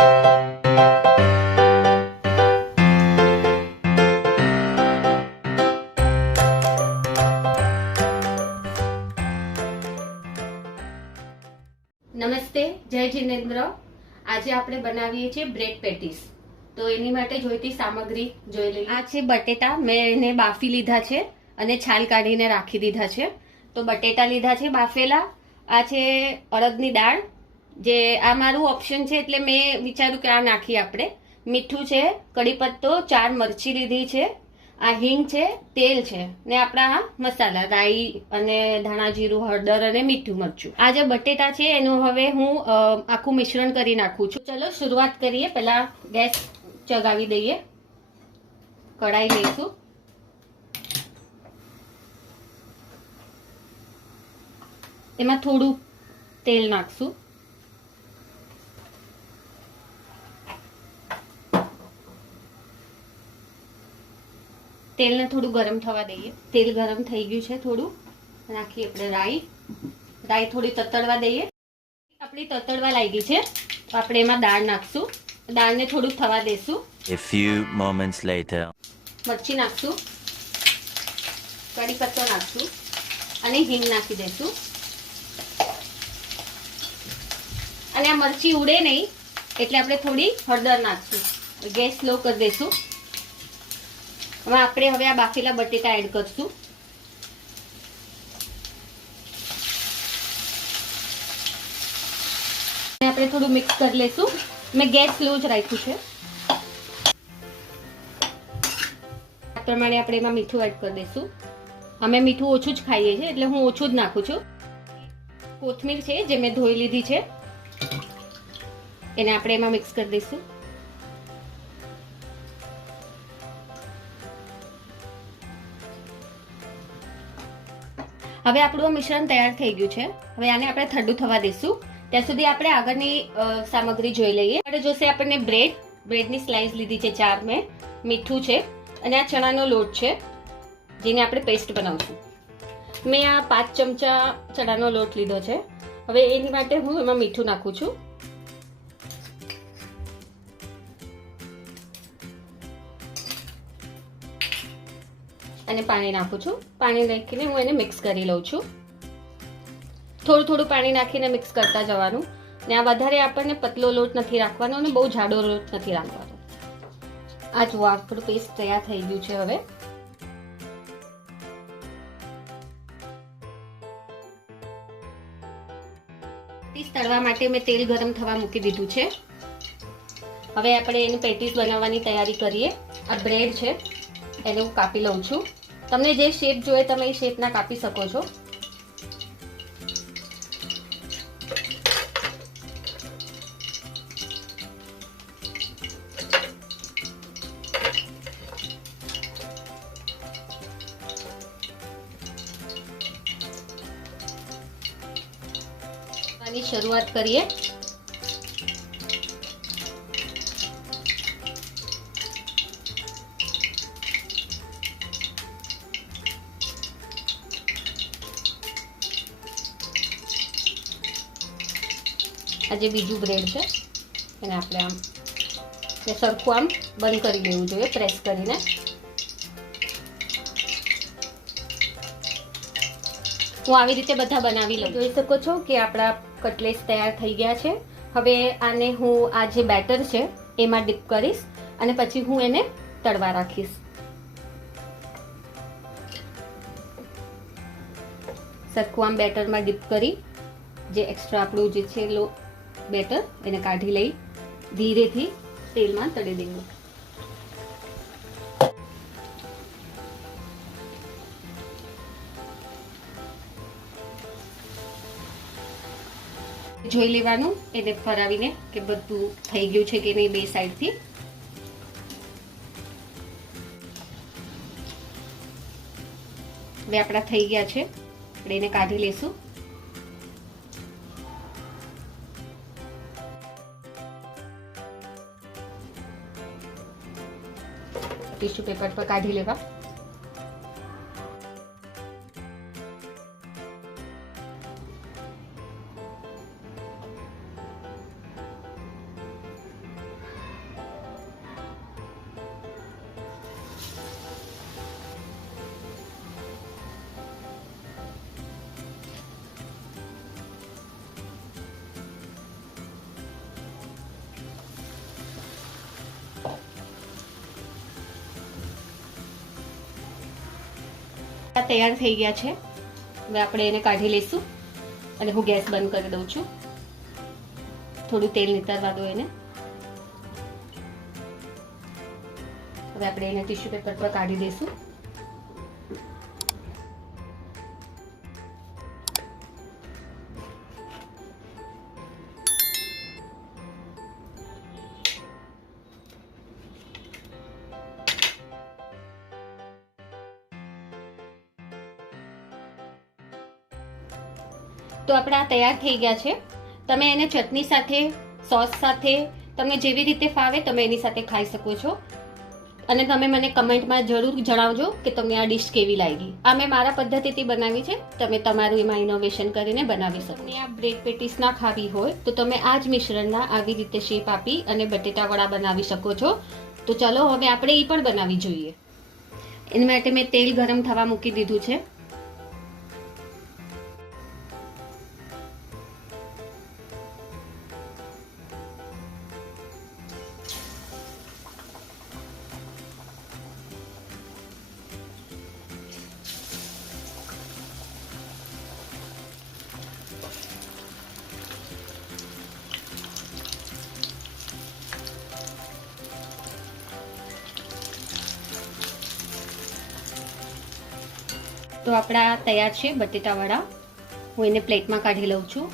નમસ્તે, જય જિનેન્દ્ર। આજે આપણે બનાવીએ છીએ બ્રેડ પેટીસ। તો એની માટે જોઈતી સામગ્રી જોઈ લઈએ। આ છે બટેટા, મેં એને બાફી લીધા છે અને છાલ કાઢીને રાખી દીધા છે। તો બટેટા લીધા છે બાફેલા। આ છે અડદની દાળ, જે આ મારું ઓપ્શન છે એટલે મેં વિચાર્યું કે આ નાખીએ આપણે। મીઠું છે, કડી પત્તો, 4 મરચી લીધી છે, આ હિંગ છે, તેલ છે ને આપણા મસાલા રાઈ અને ધાણા જીરું, હળદર અને મીઠું મરચું। આ જે બટેટા છે એનું હવે હું આખું મિશ્રણ કરી નાખું છું। ચલો શરૂઆત કરીએ। પહેલા ગેસ ચગાવી દઈએ, કઢાઈ લઈશું। એમાં થોડું તેલ નાખશું। તેલને થોડું ગરમ થવા દઈએ। તેલ ગરમ થઈ ગયું છે, થોડું નાખીએ આપણે રાઈ થોડી તતડવા દઈએ। આપણી તતડવા લાગી છે તો આપણે એમાં દાળ નાખશું। દાળને થોડું થવા દેશું। A few moments later. મરચી નાખશું, કડી પત્તો નાખશું અને હિંગ નાખી દેશું। અને આ મરચી ઉડે નહીં એટલે આપણે થોડી હળદર નાખશું। ગેસ સ્લો કરી દેશું। આપણે હવે આ બાફેલા બટેટા એડ કરશું। આપણે થોડું મિક્સ કરી લેશું। મેં ગેસ સ્લો જ રાખ્યું છે। આ પ્રમાણે આપણે એમાં મીઠું એડ કરી દઈશું। અમે મીઠું ઓછું જ ખાઈએ છીએ એટલે હું ઓછું જ નાખું છું। કોથમીર છે જે મેં ધોઈ લીધી છે, એને આપણે એમાં મિક્સ કરી દઈશું। હવે આપણું મિશ્રણ તૈયાર થઈ ગયું છે। હવે આને આપણે ઠંડુ થવા દઈશું। ત્યાં સુધી આપણે આગળની સામગ્રી જોઈ લઈએ। આપણે જોશે આપણને બ્રેડની સ્લાઇસ લીધી છે 4 મેં, મીઠું છે અને આ ચણાનો લોટ છે જેને આપણે પેસ્ટ બનાવશું। મેં આ 5 ચમચા ચણાનો લોટ લીધો છે। હવે એની માટે હું એમાં મીઠું નાખું છું। અને પાણી નાખું છું। પાણી નાખીને હું એને મિક્સ કરી લઉં છું। થોડું થોડું પાણી નાખીને મિક્સ કરતા જવાનું। ને આ વધારે આપણને પતલો લોટ નથી રાખવાનો અને બહુ જાડો લોટ નથી રાખવાનો। આ જુઓ આપણું પેસ્ટ તૈયાર થઈ ગયું છે। હવે પેટીસ તળવા માટે મેં તેલ ગરમ થવા મૂકી દીધું છે। હવે આપણે એની પેટીસ બનાવવાની તૈયારી કરીએ। આ બ્રેડ છે એને હું કાપી લઉં છું। તમને જે શેપ જોઈએ તમે એ શેપના કાપી શકો છો। આની શરૂઆત કરીએ। આ જે બીજું બ્રેડ છે એને આપણે આમ સરખું આમ બંધ કરી દેવું જોઈએ પ્રેસ કરીને। હું આવી રીતે બધા બનાવી લઉં। જોઈ શકો છો કે આપણા કટલેસ તૈયાર થઈ ગયા છે। હવે આને હું આ જે બેટર છે એમાં ડીપ કરીશ અને પછી હું એને તળવા રાખીશ। સરખું આમ બેટરમાં ડીપ કરી જે એક્સ્ટ્રા આપણું જે છે બેટર એને કાઢી લઈ ધીરેથી તેલમાં તળી દેવું। જોઈ લેવાનું એને ફરાવીને કે બધું થઈ ગયું છે કે નહીં બે સાઈડથી। હવે આપણા થઈ ગયા છે, આપણે એને કાઢી લઈશું। ટીશ્યુ પેપર પર કાઢી લેવા। તૈયાર થઈ ગયા છે. હવે આપણે એને કાઢી લઈશું અને હું ગેસ બંધ કરી દઉં છું. થોડું તેલ નીતરવા દો એને. હવે આપણે એને ટીશ્યુ પેપર પર કાઢી દઈશું. તો આપણા તૈયાર થઈ ગયા છે. તમે એને ચટણી સાથે, સોસ સાથે, તમને જેવી રીતે ફાવે તમે એની સાથે ખાઈ શકો છો. અને તમે મને કમેન્ટમાં જરૂર જણાવજો કે તમને આ ડિશ કેવી લાગી. આ મેં મારા પદ્ધતિથી બનાવી છે. તમે તમારું એમાં ઇનોવેશન કરીને બનાવી શકો. તમને આ બ્રેડ પેટીસ ના ખાવી હોય તો તમે આ જ મિશ્રણના આવી રીતે શેપ આપી અને બટેટા વડા બનાવી શકો છો. તો ચાલો હવે આપણે એ પણ બનાવી જોઈએ. એના માટે મેં તેલ ગરમ થવા મૂકી દીધું છે. તો આપણા તૈયાર છે બટેટા વડા. હું એને પ્લેટમાં કાઢી લઉં છું.